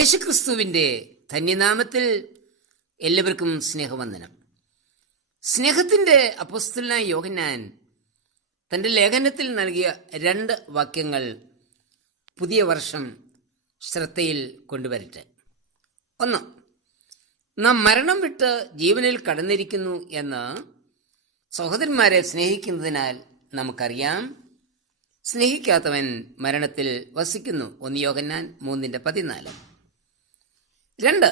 യേശുക്രിസ്തുവിൻ്റെ ധന്യനാമത്തിൽ എല്ലാവർക്കും സ്നേഹവന്ദനം. സ്നേഹത്തിൻ്റെ അപ്പോസ്തലനായ യോഹന്നാൻ തൻ്റെ ലേഖനത്തിൽ നൽകിയ 2 വാക്യങ്ങൾ പുതിയ വർഷം ശ്രദ്ധയിൽ കൊണ്ടുവരട്ടെ. 1, നാം മരണം വിട്ട് ജീവനിൽ കടന്നിരിക്കുന്നു എന്ന് സഹോദരന്മാരെ സ്നേഹിക്കുന്നതിനാൽ നമുക്കറിയാം. സ്നേഹിക്കാത്തവൻ മരണത്തിൽ വസിക്കുന്നു. 1 യോഹന്നാൻ 3:14. 2,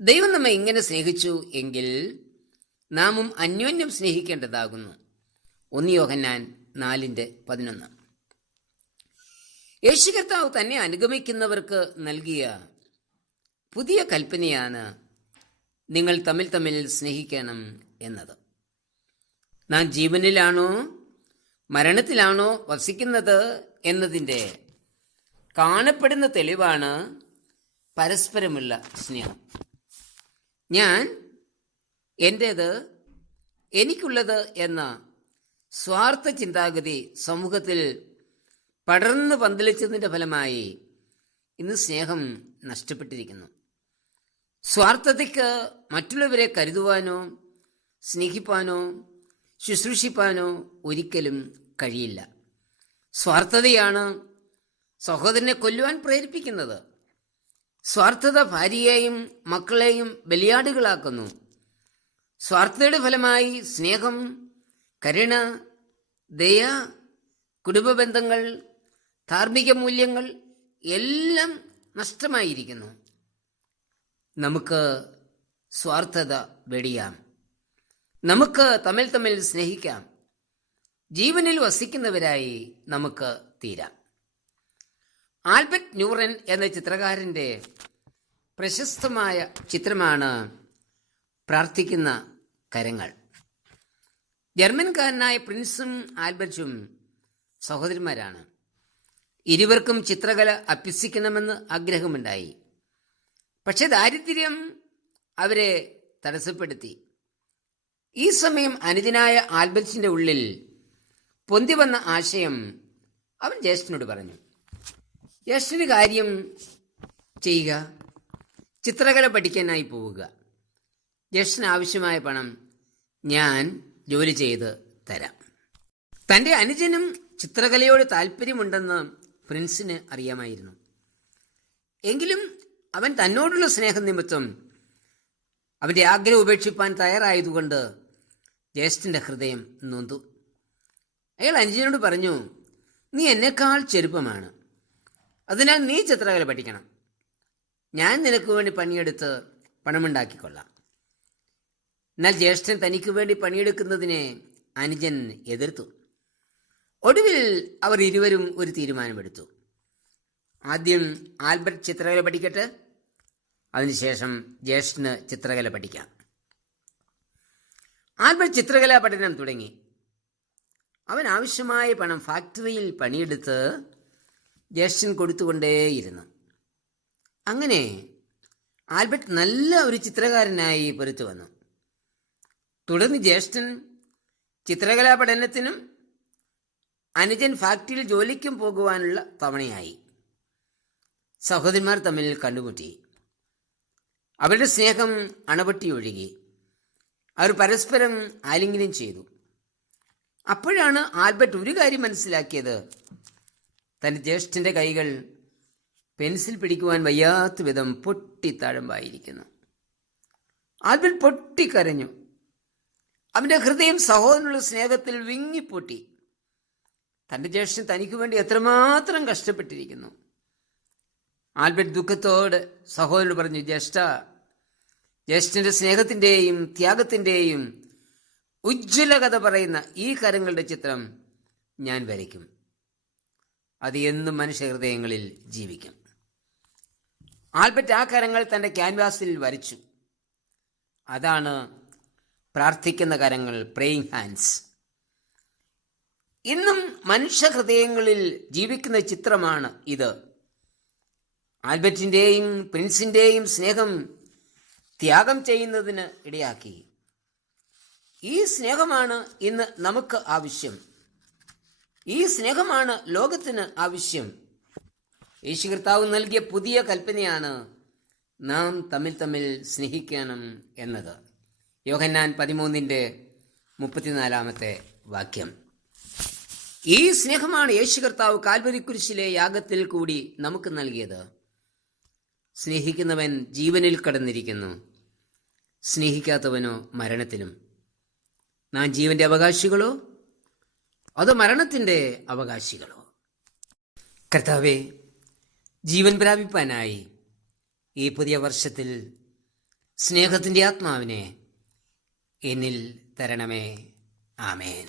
ദൈവം നമ്മെ ഇങ്ങനെ സ്നേഹിച്ചു എങ്കിൽ നാമും അന്യോന്യം സ്നേഹിക്കേണ്ടതാകുന്നു. 1 യോഹന്നാൻ 4:11. യേശു കർത്താവ് തന്നെ അനുഗമിക്കുന്നവർക്ക് നൽകിയ പുതിയ കൽപ്പനയാണ് നിങ്ങൾ തമ്മിൽ തമ്മിൽ സ്നേഹിക്കണം എന്നത്. നാം ജീവനിലാണോ മരണത്തിലാണോ വസിക്കുന്നത് എന്നതിൻ്റെ കാണപ്പെടുന്ന തെളിവാണ് പരസ്പരമുള്ള സ്നേഹം. ഞാൻ എൻ്റേത് എനിക്കുള്ളത് എന്ന സ്വാർത്ഥ ചിന്താഗതി സമൂഹത്തിൽ പടർന്നു പന്തലിച്ചതിൻ്റെ ഫലമായി ഇന്ന് സ്നേഹം നഷ്ടപ്പെട്ടിരിക്കുന്നു. സ്വാർത്ഥതയ്ക്ക് മറ്റുള്ളവരെ കരുതുവാനോ സ്നേഹിപ്പാനോ ശുശ്രൂഷിപ്പാനോ ഒരിക്കലും കഴിയില്ല. സ്വാർത്ഥതയാണ് സഹോദരനെ കൊല്ലുവാൻ പ്രേരിപ്പിക്കുന്നത്. സ്വാർത്ഥത ഭാര്യയെയും മക്കളെയും ബലിയാടുകളാക്കുന്നു. സ്വാർത്ഥതയുടെ ഫലമായി സ്നേഹം, കരുണ, ദയ, കുടുംബ ബന്ധങ്ങൾ, ധാർമ്മിക മൂല്യങ്ങൾ എല്ലാം നഷ്ടമായിരിക്കുന്നു. നമുക്ക് സ്വാർത്ഥത വെടിയാം. നമുക്ക് തമ്മിൽ തമ്മിൽ സ്നേഹിക്കാം. ജീവനിൽ വസിക്കുന്നവരായി നമുക്ക് തീരാം. ആൽബർട്ട് ന്യൂറൻ എന്ന ചിത്രകാരൻ്റെ പ്രശസ്തമായ ചിത്രമാണ് പ്രാർത്ഥിക്കുന്ന കരങ്ങൾ. ജർമ്മൻകാരനായ പ്രിൻസും ആൽബർട്ടും സഹോദരന്മാരാണ്. ഇരുവർക്കും ചിത്രകല അഭ്യസിക്കണമെന്ന് ആഗ്രഹമുണ്ടായി. പക്ഷെ ദാരിദ്ര്യം അവരെ തടസ്സപ്പെടുത്തി. ഈ സമയം അനുജനായ ആൽബർട്ടിൻ്റെ ഉള്ളിൽ പൊന്തി വന്ന ആശയം അവൻ ജ്യേഷ്ഠനോട് പറഞ്ഞു. ജ്യേഷ്ഠന് കാര്യം ചെയ്യുക, ചിത്രകല പഠിക്കാനായി പോവുക. ജ്യേഷ്ഠന് ആവശ്യമായ പണം ഞാൻ ജോലി ചെയ്ത് തരാം. തൻ്റെ അനുജനും ചിത്രകലയോട് താല്പര്യമുണ്ടെന്ന് പ്രിൻസിന് അറിയാമായിരുന്നു. എങ്കിലും അവൻ തന്നോടുള്ള സ്നേഹം നിമിത്തം അവൻ്റെ ആഗ്രഹം ഉപേക്ഷിപ്പാൻ തയ്യാറായതുകൊണ്ട് ജ്യേഷ്ഠൻ്റെ ഹൃദയം നൊന്തു. അയാൾ അനുജനോട് പറഞ്ഞു, നീ എന്നെക്കാൾ ചെറുപ്പമാണ്, അതിനാൽ നീ ചിത്രകല പഠിക്കണം. ഞാൻ നിനക്ക് വേണ്ടി പണിയെടുത്ത് പണമുണ്ടാക്കിക്കൊള്ളാം. എന്നാൽ ജ്യേഷ്ഠൻ തനിക്ക് വേണ്ടി പണിയെടുക്കുന്നതിനെ അനുജൻ എതിർത്തു. ഒടുവിൽ അവർ ഇരുവരും ഒരു തീരുമാനമെടുത്തു. ആദ്യം ആൽബർട്ട് ചിത്രകല പഠിക്കട്ടെ, അതിനുശേഷം ജ്യേഷ്ഠന് ചിത്രകല പഠിക്കാം. ആൽബർട്ട് ചിത്രകലാ പഠനം തുടങ്ങി. അവൻ ആവശ്യമായ പണം ഫാക്ടറിയിൽ പണിയെടുത്ത് ജ്യേഷ്ഠൻ കൊടുത്തുകൊണ്ടേയിരുന്നു. അങ്ങനെ ആൽബർട്ട് നല്ല ഒരു ചിത്രകാരനായി പൊരുത്തു വന്നു. തുടർന്ന് ജ്യേഷ്ഠൻ ചിത്രകലാ പഠനത്തിനും അനുജൻ ഫാക്ടറിയിൽ ജോലിക്കും പോകുവാനുള്ള തവണയായി. സഹോദരന്മാർ തമ്മിൽ കണ്ടുമുട്ടി. അവരുടെ സ്നേഹം അണപൊട്ടി ഒഴുകി. അവർ പരസ്പരം ആലിംഗനം ചെയ്തു. അപ്പോഴാണ് ആൽബർട്ട് ഒരു കാര്യം മനസ്സിലാക്കിയത്. തൻ്റെ ജ്യേഷ്ഠൻ്റെ കൈകൾ പെൻസിൽ പിടിക്കുവാൻ വയ്യാത്ത വിധം പൊട്ടിത്താഴമ്പായിരിക്കുന്നു. ആൽബർട്ട് പൊട്ടിക്കരഞ്ഞു. അവൻ്റെ ഹൃദയം സഹോദരനുള്ള സ്നേഹത്തിൽ വിങ്ങിപ്പൊട്ടി. തൻ്റെ ജ്യേഷ്ഠൻ തനിക്ക് വേണ്ടി എത്രമാത്രം കഷ്ടപ്പെട്ടിരിക്കുന്നു. ആൽബർട്ട് ദുഃഖത്തോട് സഹോദരനോട് പറഞ്ഞു, ജ്യേഷ്ഠൻ്റെ സ്നേഹത്തിൻ്റെയും ത്യാഗത്തിൻ്റെയും ഉജ്ജ്വല കഥ പറയുന്ന ഈ കരങ്ങളുടെ ചിത്രം ഞാൻ വരയ്ക്കും. അത് എന്നും മനുഷ്യഹൃദയങ്ങളിൽ ജീവിക്കും. ആൽബർട്ട് ആ കരങ്ങൾ തൻ്റെ ക്യാൻവാസിൽ വരച്ചു. അതാണ് പ്രാർത്ഥിക്കുന്ന കരങ്ങൾ, പ്രേയിങ് ഹാൻഡ്സ്. ഇന്നും മനുഷ്യഹൃദയങ്ങളിൽ ജീവിക്കുന്ന ചിത്രമാണ് ഇത്. ആൽബർട്ടിൻ്റെയും പ്രിൻസിൻ്റെയും സ്നേഹം ത്യാഗം ചെയ്യുന്നതിന് ഇടയാക്കി. ഈ സ്നേഹമാണ് ഇന്ന് നമുക്ക് ആവശ്യം. ഈ സ്നേഹമാണ് ലോകത്തിന് ആവശ്യം. യേശു കർത്താവ് നൽകിയ പുതിയ കൽപ്പനയാണ് നാം തമ്മിൽ തമ്മിൽ സ്നേഹിക്കണം എന്നത്. യോഹന്നാൻ 13:34 വാക്യം. ഈ സ്നേഹമാണ് യേശു കർത്താവ് കാൽവരി കുരിശിലെ യാഗത്തിൽ കൂടി നമുക്ക് നൽകിയത്. സ്നേഹിക്കുന്നവൻ ജീവനിൽ കടന്നിരിക്കുന്നു, സ്നേഹിക്കാത്തവനോ മരണത്തിലും. നാം ജീവന്റെ അവകാശികളോ അതോ മരണത്തിൻ്റെ അവകാശികളോ? കർത്താവേ, ജീവൻ പ്രാപിപ്പാനായി ഈ പുതിയ വർഷത്തിൽ സ്നേഹത്തിൻ്റെ ആത്മാവിനെ എന്നിൽ തരണമേ. ആമേൻ.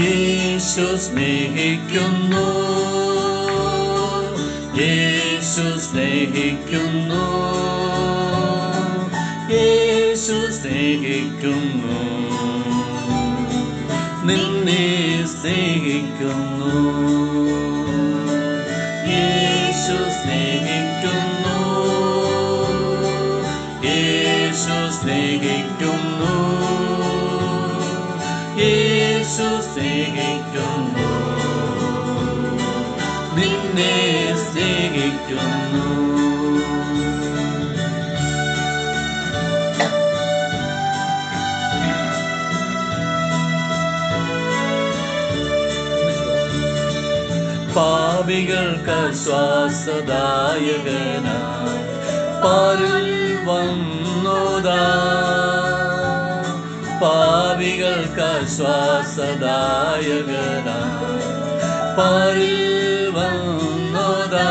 യേശു സ്നേഹിക്കുന്നു, യേശു സ്നേഹിക്കുന്നു, യേശു സ്നേഹിക്കുന്നു, നിന്നെ സ്നേഹിക്കുന്നു. യേശു സ്നേഹിക്കുന്നു, യേശു സ്നേഹിക്കുന്നു, യേശു സ്നേഹിക്കുന്നു, നിന്നെ സ്നേഹിക്കുന്നു. പാപികൾക്ക് ശ്വാസദായകനായി പാരിൽ വന്നോദാ, പാപികൾക്ക് ശ്വാസദായകനായി പാരിൽ വന്നോദാ,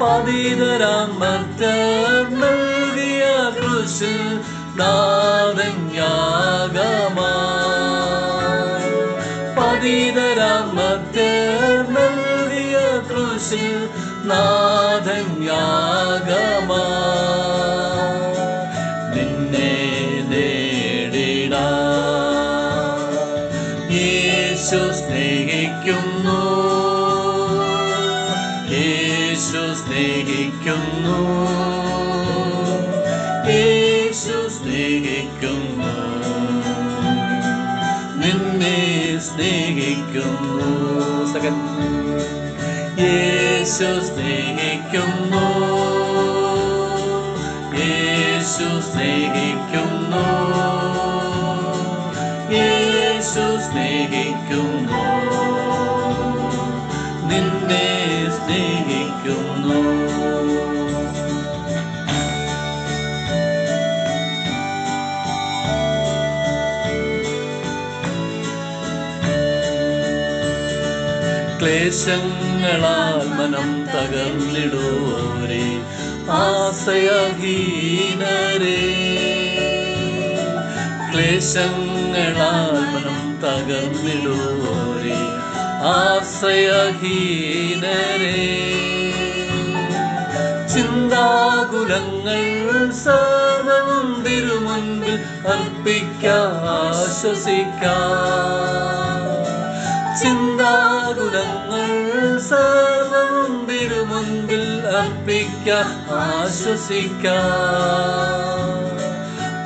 പതിതരാം ഭക്തർ നൽകിയ ക്രൂശിൽ നാഥൻ യാഗമായി, പതിതരാം ഭക്തർ നൽകിയ ക്രൂശിൽ നാഥൻ യാഗമായി, നിന്നെ നേടിടാൻ യേശു സ്നേഹിക്കുന്നു, യേശു സ്നേഹിക്കുന്നു, യേശു സ്നേഹിക്കുന്നു, നിന്നെ സ്നേഹിക്കുന്നു. യേശു സ്നേഹിക്കുന്നു, യേശു സ്നേഹിക്കുന്നു, യേശു സ്നേഹിക്കുന്നു, നിന്നെ സ്നേഹിക്കുന്നു. ക്ലേശങ്ങളാൽ മനം തകർന്നിടുവോരേ, ആശ്രയഹീനരേ, ക്ലേശങ്ങളാൽ മനം തകർന്നിടുവോരേ, ആശ്രയഹീനരേ, ചിന്താകുലങ്ങൾ സർവ്വവും തിരുമുൻപിൽ അർപ്പിക്കാം, ആശ്വസിക്കാം. ചിന്താകുലങ്ങൾ സർവ്വവും തിരുമുൻപിൽ അർപ്പിക്കാം, ആശ്വസിക്കാം.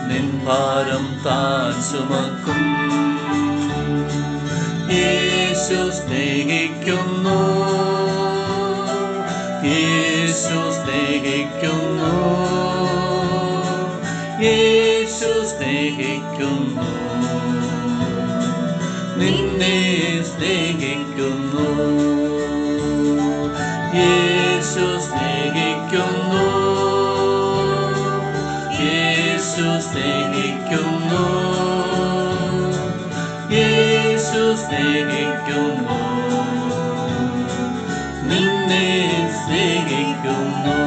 നിൻ ഭാരം താൻ ചുമക്കും. യേശു സ്നേഹിക്കുന്നു, യേശു സ്നേഹിക്കുന്നു, യേശു സ്നേഹിക്കുന്നു, നിന്നെ സ്നേഹിക്കുന്നു. യേശു സ്നേഹിക്കുന്നു, യേശു സ്നേഹിക്കുന്നു, യേശു സ്നേഹിക്കുന്നു, നിന്നെ സ്നേഹിക്കുന്നു.